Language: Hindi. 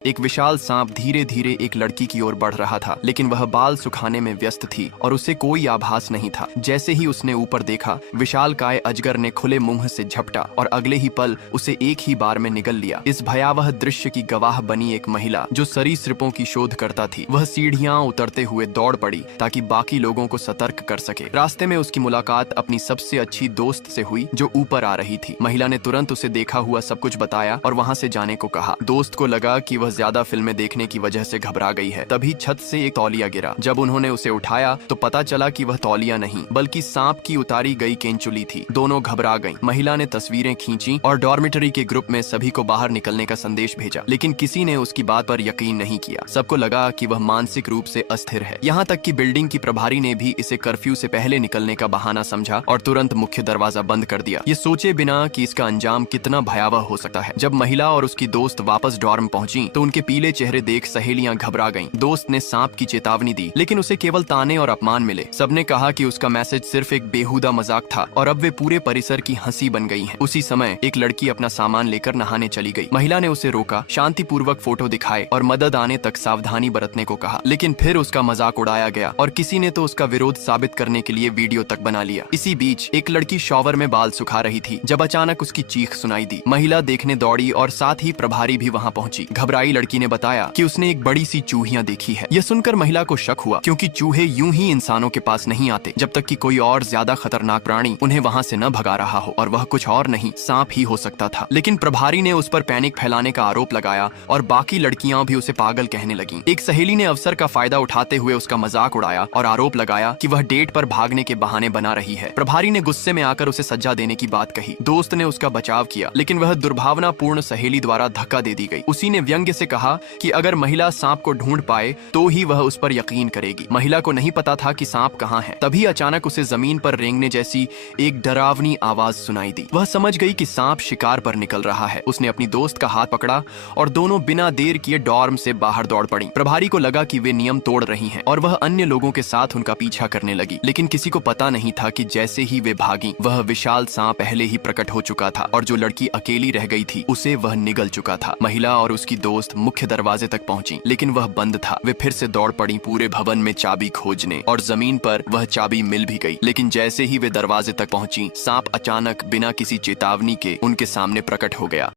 एक विशाल सांप धीरे धीरे एक लड़की की ओर बढ़ रहा था, लेकिन वह बाल सुखाने में व्यस्त थी और उसे कोई आभास नहीं था। जैसे ही उसने ऊपर देखा, विशालकाय अजगर ने खुले मुंह से झपटा और अगले ही पल उसे एक ही बार में निगल लिया। इस भयावह दृश्य की गवाह बनी एक महिला जो सरीसृपों की शोध करता थी। वह सीढ़ियां उतरते हुए दौड़ पड़ी ताकि बाकी लोगों को सतर्क कर सके। रास्ते में उसकी मुलाकात अपनी सबसे अच्छी दोस्त से हुई जो ऊपर आ रही थी। महिला ने तुरंत उसे देखा हुआ सब कुछ बताया और वहां से जाने को कहा। दोस्त को लगा कि वह ज्यादा फिल्में देखने की वजह से घबरा गई है। तभी छत से एक तौलिया गिरा। जब उन्होंने उसे उठाया तो पता चला कि वह तौलिया नहीं बल्कि सांप की उतारी गई केंचुली थी। दोनों घबरा गईं। महिला ने तस्वीरें खींची और डॉर्मेटरी के ग्रुप में सभी को बाहर निकलने का संदेश भेजा, लेकिन किसी ने उसकी बात पर यकीन नहीं किया। सबको लगा कि वह मानसिक रूप से अस्थिर है। यहाँ तक कि बिल्डिंग की प्रभारी ने भी इसे कर्फ्यू से पहले निकलने का बहाना समझा और तुरंत मुख्य दरवाजा बंद कर दिया, ये सोचे बिना कि इसका अंजाम कितना भयावह हो सकता है। जब महिला और उसकी दोस्त वापस डॉर्म पहुंची तो उनके पीले चेहरे देख सहेलियां घबरा गईं। दोस्त ने सांप की चेतावनी दी, लेकिन उसे केवल ताने और अपमान मिले। सबने कहा कि उसका मैसेज सिर्फ एक बेहुदा मजाक था और अब वे पूरे परिसर की हंसी बन गई हैं। उसी समय एक लड़की अपना सामान लेकर नहाने चली गई। महिला ने उसे रोका, शांतिपूर्वक फोटो दिखाए और मदद आने तक सावधानी बरतने को कहा, लेकिन फिर उसका मजाक उड़ाया गया और किसी ने तो उसका विरोध साबित करने के लिए वीडियो तक बना लिया। इसी बीच एक लड़की शॉवर में बाल सुखा रही थी जब अचानक उसकी चीख सुनाई दी। महिला देखने दौड़ी और साथ ही प्रभारी भी वहां पहुंची। घबराई लड़की ने बताया कि उसने एक बड़ी सी चूहिया देखी है। यह सुनकर महिला को शक हुआ, क्योंकि चूहे यूं ही इंसानों के पास नहीं आते जब तक कि कोई और ज्यादा खतरनाक प्राणी उन्हें वहां से न भगा रहा हो, और वह कुछ और नहीं सांप ही हो सकता था। लेकिन प्रभारी ने उस पर पैनिक फैलाने का आरोप लगाया और बाकी लड़कियां भी उसे पागल कहने लगीं। एक सहेली ने अवसर का फायदा उठाते हुए उसका मजाक उड़ाया और आरोप लगाया कि वह डेट पर भागने के बहाने बना रही है। प्रभारी ने गुस्से में आकर उसे सजा देने की बात कही। दोस्त ने उसका बचाव किया, लेकिन वह दुर्भावनापूर्ण सहेली द्वारा धक्का दे दी गई। उसी ने व्यंग्य से कहा कि अगर महिला सांप को ढूंढ पाए तो ही वह उस पर यकीन करेगी। महिला को नहीं पता था कि सांप कहाँ है। तभी अचानक उसे जमीन पर रेंगने जैसी एक डरावनी आवाज सुनाई दी। वह समझ गई कि सांप शिकार पर निकल रहा है। उसने अपनी दोस्त का हाथ पकड़ा और दोनों बिना देर किए डॉर्म से बाहर दौड़ पड़ी। प्रभारी को लगा कि वे नियम तोड़ रही हैं और वह अन्य लोगों के साथ उनका पीछा करने लगी, लेकिन किसी को पता नहीं था कि जैसे ही वे भागी, वह विशाल सांप पहले ही प्रकट हो चुका था और जो लड़की अकेली रह गई थी उसे वह निगल चुका था। महिला और उसकी दोस्त मुख्य दरवाजे तक पहुंची, लेकिन वह बंद था। वे फिर से दौड़ पड़ी पूरे भवन में चाबी खोजने, और जमीन पर वह चाबी मिल भी गई। लेकिन जैसे ही वे दरवाजे तक पहुंची, सांप अचानक बिना किसी चेतावनी के उनके सामने प्रकट हो गया।